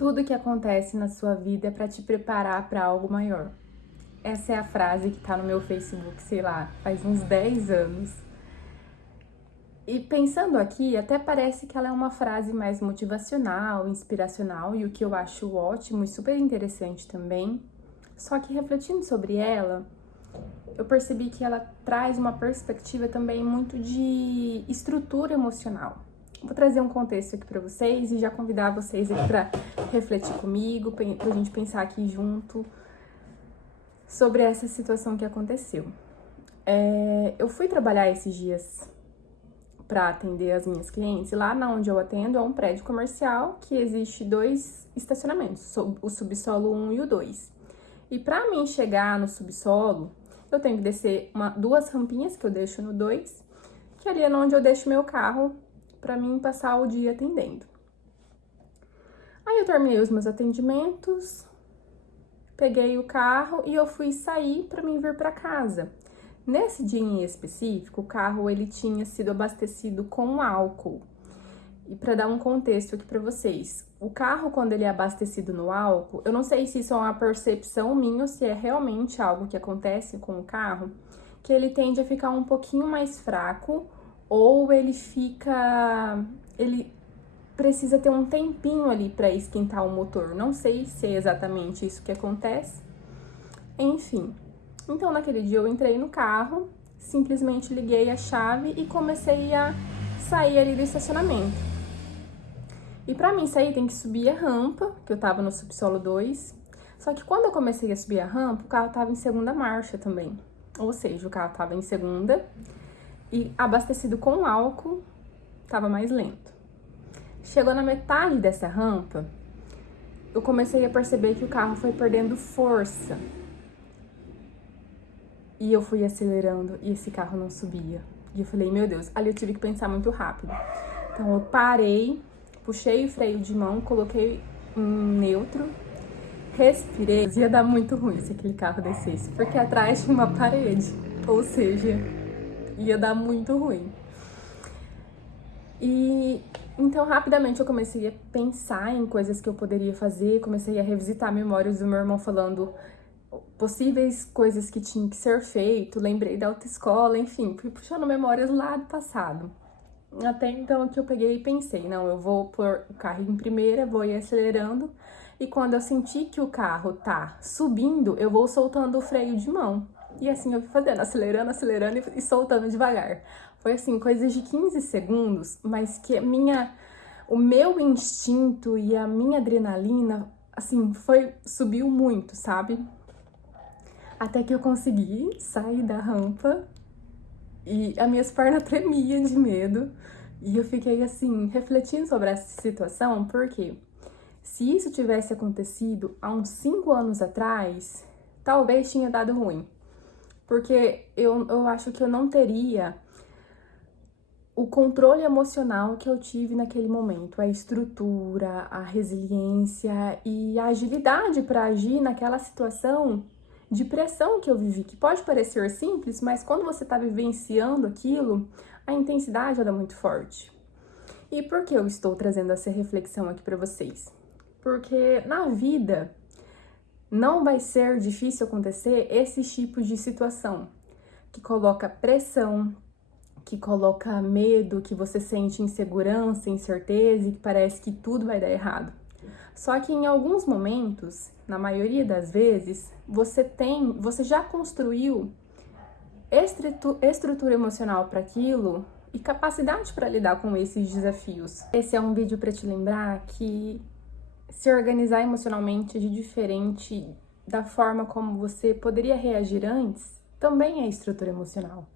Tudo que acontece na sua vida é para te preparar para algo maior. Essa é a frase que tá no meu Facebook, sei lá, faz uns 10 anos. E pensando aqui, até parece que ela é uma frase mais motivacional, inspiracional, e o que eu acho ótimo e super interessante também. Só que refletindo sobre ela, eu percebi que ela traz uma perspectiva também muito de estrutura emocional. Vou trazer um contexto aqui para vocês e já convidar vocês aqui para refletir comigo, pra gente pensar aqui junto sobre essa situação que aconteceu. Eu fui trabalhar esses dias para atender as minhas clientes. Lá onde eu atendo é um prédio comercial que existe 2 estacionamentos, o subsolo 1 e o 2. E para mim chegar no subsolo, eu tenho que descer 2 rampinhas que eu deixo no 2, que ali é onde eu deixo meu carro para mim passar o dia atendendo. Aí eu terminei os meus atendimentos, peguei o carro e eu fui sair para mim vir para casa. Nesse dia em específico, o carro ele tinha sido abastecido com álcool. E para dar um contexto aqui para vocês, o carro quando ele é abastecido no álcool, eu não sei se isso é uma percepção minha ou se é realmente algo que acontece com o carro, que ele tende a ficar um pouquinho mais fraco ou ele precisa ter um tempinho ali para esquentar o motor. Não sei se é exatamente isso que acontece. Enfim. Então, naquele dia eu entrei no carro, simplesmente liguei a chave e comecei a sair ali do estacionamento. E pra mim sair tem que subir a rampa, que eu tava no subsolo 2. Só que quando eu comecei a subir a rampa, o carro tava em segunda marcha também. Ou seja, o carro tava em segunda e abastecido com álcool, tava mais lento. Chegou na metade dessa rampa, eu comecei a perceber que o carro foi perdendo força. E eu fui acelerando e esse carro não subia. E eu falei, meu Deus, ali eu tive que pensar muito rápido. Então eu parei, puxei o freio de mão, coloquei em neutro, respirei. Ia dar muito ruim se aquele carro descesse, porque atrás tinha uma parede. Ou seja, ia dar muito ruim. E então rapidamente eu comecei a pensar em coisas que eu poderia fazer, comecei a revisitar memórias do meu irmão falando possíveis coisas que tinham que ser feito, lembrei da autoescola, enfim, fui puxando memórias lá do passado. Até então que eu peguei e pensei, não, eu vou pôr o carro em primeira, vou ir acelerando, e quando eu sentir que o carro tá subindo, eu vou soltando o freio de mão. E assim eu fui fazendo, acelerando e soltando devagar. Foi assim, coisas de 15 segundos, mas que o meu instinto e a minha adrenalina, assim, subiu muito, sabe? Até que eu consegui sair da rampa e as minhas pernas tremiam de medo. E eu fiquei assim, refletindo sobre essa situação, porque se isso tivesse acontecido há uns 5 anos atrás, talvez tinha dado ruim. Porque eu acho que eu não teria o controle emocional que eu tive naquele momento, a estrutura, a resiliência e a agilidade para agir naquela situação de pressão que eu vivi, que pode parecer simples, mas quando você está vivenciando aquilo, a intensidade ela é muito forte. E por que eu estou trazendo essa reflexão aqui para vocês? Porque na vida não vai ser difícil acontecer esses tipos de situação que coloca pressão, que coloca medo, que você sente insegurança, incerteza e que parece que tudo vai dar errado. Só que em alguns momentos, na maioria das vezes, você já construiu estrutura emocional para aquilo e capacidade para lidar com esses desafios. Esse é um vídeo para te lembrar que se organizar emocionalmente de diferente da forma como você poderia reagir antes também é estrutura emocional.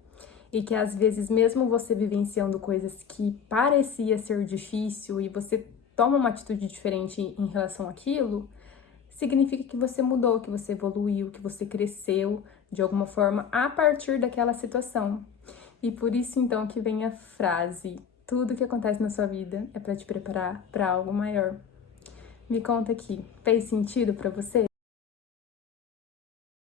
E que às vezes, mesmo você vivenciando coisas que parecia ser difícil e você toma uma atitude diferente em relação àquilo, significa que você mudou, que você evoluiu, que você cresceu de alguma forma a partir daquela situação. E por isso então que vem a frase: tudo que acontece na sua vida é para te preparar para algo maior. Me conta aqui, fez sentido para você?